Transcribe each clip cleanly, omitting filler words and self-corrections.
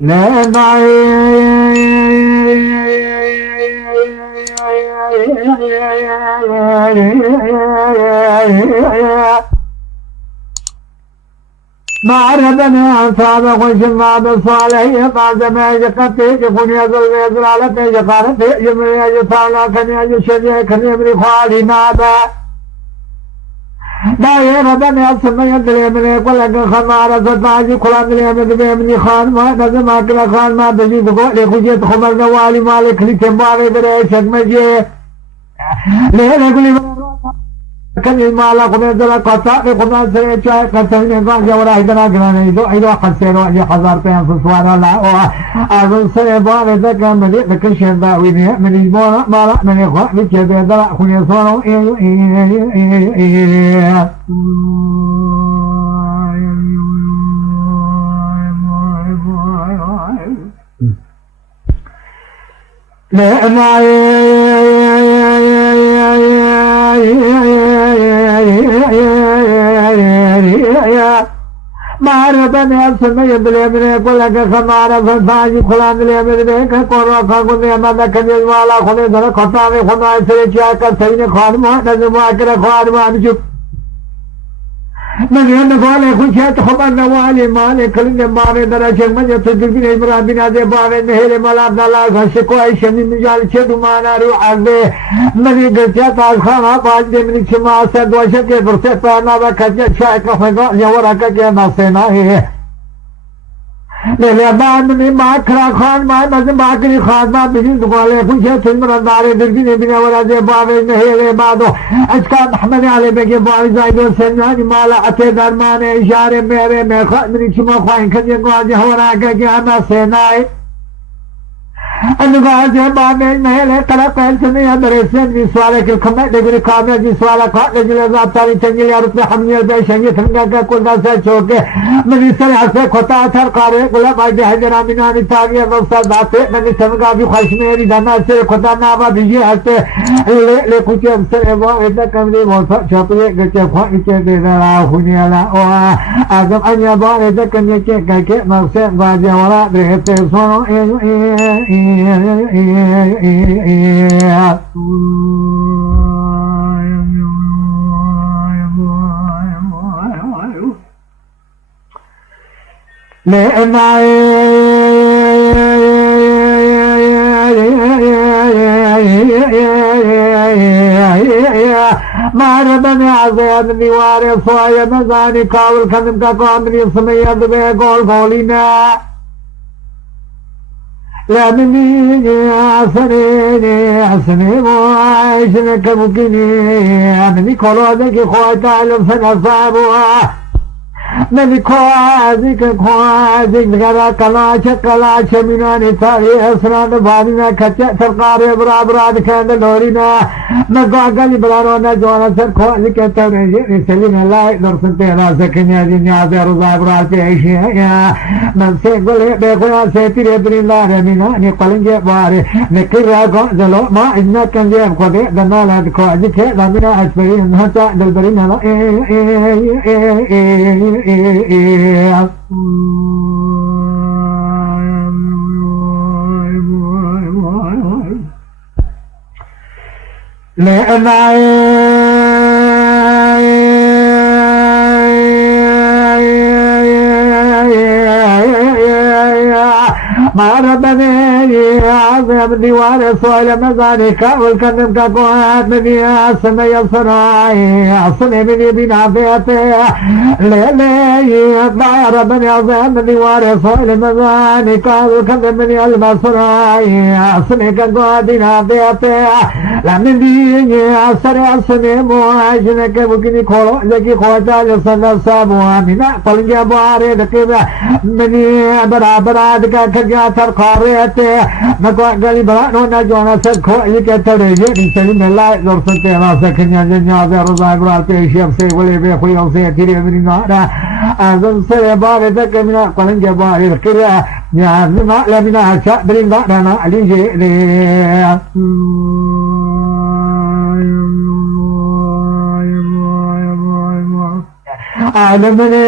لا ما عرفني عن صادق وشمع بالصالح بعد ما يقتل يكون يزل على يقارب يمر يصالح كان يشجع كان يمر خالي نادا داير ربنا يسمى يدري من يقول لك خمارة ستاجي كلام لي من بيمني خان ما نزم أكل خان ما بجي تقول لك وجيت خمر نوالي مالك لي كمباري بريشك مجي ليه نقولي كان المال كنا ذلا قطع كنا سريع كسرنا قال جورا إذا كنا إذا خسروا أجي حزار تيان سوار الله أظن سريع إذا كان ملي لكن شردا ويني من يبون ما من يخاف بكذا ذلا كنا صاروا لا ما ربنا يسمى يدري من يقول لك خمارة ستاجي كلام لي من بيك كورا خاكوني أما كان يزوالا خوني ذرا خطامي خنا سريع كسرين خان ما نزم أكل خان ما بجو من ينقال خشيت خبر نوالي مالي كلنا ماري درجة من يتجربين إبراهيم بن أبي بارين نهيل ملاب دلال خشكوا إيشان نجال شدو ما نارو عزي من يقصيت أخانا باجد من كما سد وشك برسيط أنا بكجت شاك فقال يورك يا نصينا ले बाद में माँ खरा खान माँ बस बाकरी खान माँ बिजली दुकाने कुछ है सुंदर दारे दिल्ली ने बिना वाला जे बाबे नहीं ले बादो अचका महमद आले में के बाबे जाइदो सेनानी माला अते दरमाने इशारे मेरे में खान मेरी चुमा खाइन खजे को आज हो रहा है कि हमें सेनाए अनुगाज बाबे नहीं ले कला पहल से नहीं अदरेसे विश्वाले के खम्मे डिग्री कामे विश्वाला का डिग्री जातारी चंगिल यार पे हमने बे शंगे थंगा का कुंडा से छोके मिनिस्टर हसे खोता थर कारे गुला बाजे हैदरा मिनानी तागिया वसा दाते मिनिस्टर का भी ख्वाहिश मेरी दाना से खोता ना बा दीजिए हसे ले कुछ से वो इतना कमरे बहुत छोटे गचे ख्वाहिश दे रहा हुनियाला ओ आजम अन्य बार इतना कन्या के मकसद बाजे वाला रहते सोनो ربنا عزيز نواري صايا مزاني كاول خدم کا قامني سمية دبي قول قولينا لمني حسني حسني معايشنك ممكني مني كولودك خويتا لفنا صابوا مني خوازك غرا كلاش مناني تاري اسران بادنا كچا سرقار برابراد كان دورينا نقاقل برارونا جوانا سر خوازك توري سليم الله درسن تيرا سكنيا جنيا سر زابرال پیشيا من سيقل بيقويا سيتيري بريلا رميناني قلنجي باري نكرا قنزلو ما إذنا كان جيب قدي دنالا خوازك لمنا أسفرين هتا دلبرين هلا ما ربني عظم ديوان صويل مزانك والكنم كقوات مني السمي الصراعي عصني مني بنافيته ليلي ما ربني عظم ديوان صويل مزانك والكنم مني المصراعي عصني كقوات بنافيته لمن دي عصري عصني مواجنك ممكن يقولوا لكي خوتا لصنع سابوا منا قلنجا بواري لكي مني برابرات كجا ترقاريته نقول برانو نجونا سكو يكتريجي نسلم الله درسته راسه كنيا جنيا روزا برا بيشيف سي ولي بيخوي سي تيري من نارا أظن سي بار تكمنا قلن جبار القرا يا ما لمنا شاء برين دارنا عليه عالمنا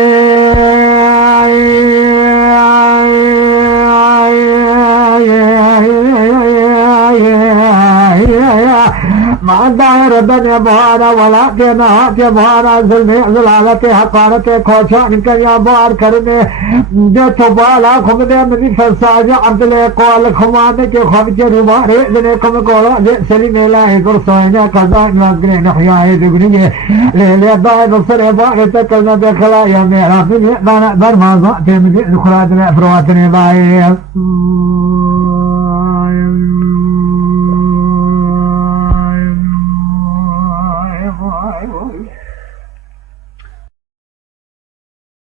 مع الدائرة الدنيا بهانا ولا تنهات يا بهانا زلالتي حقانتي كوشان كان يا بار كرني جو بالا خمدي مني فساجة عبد الله قال خمانة كي خمجة رباري دني كم قولا سليم الله كرسوينا كذا نادري نحيا دغني ليلة داي بصر بار تكلنا دخلا يا ميرا بني بنا برمازة تمدي خرادنا فرواتني باي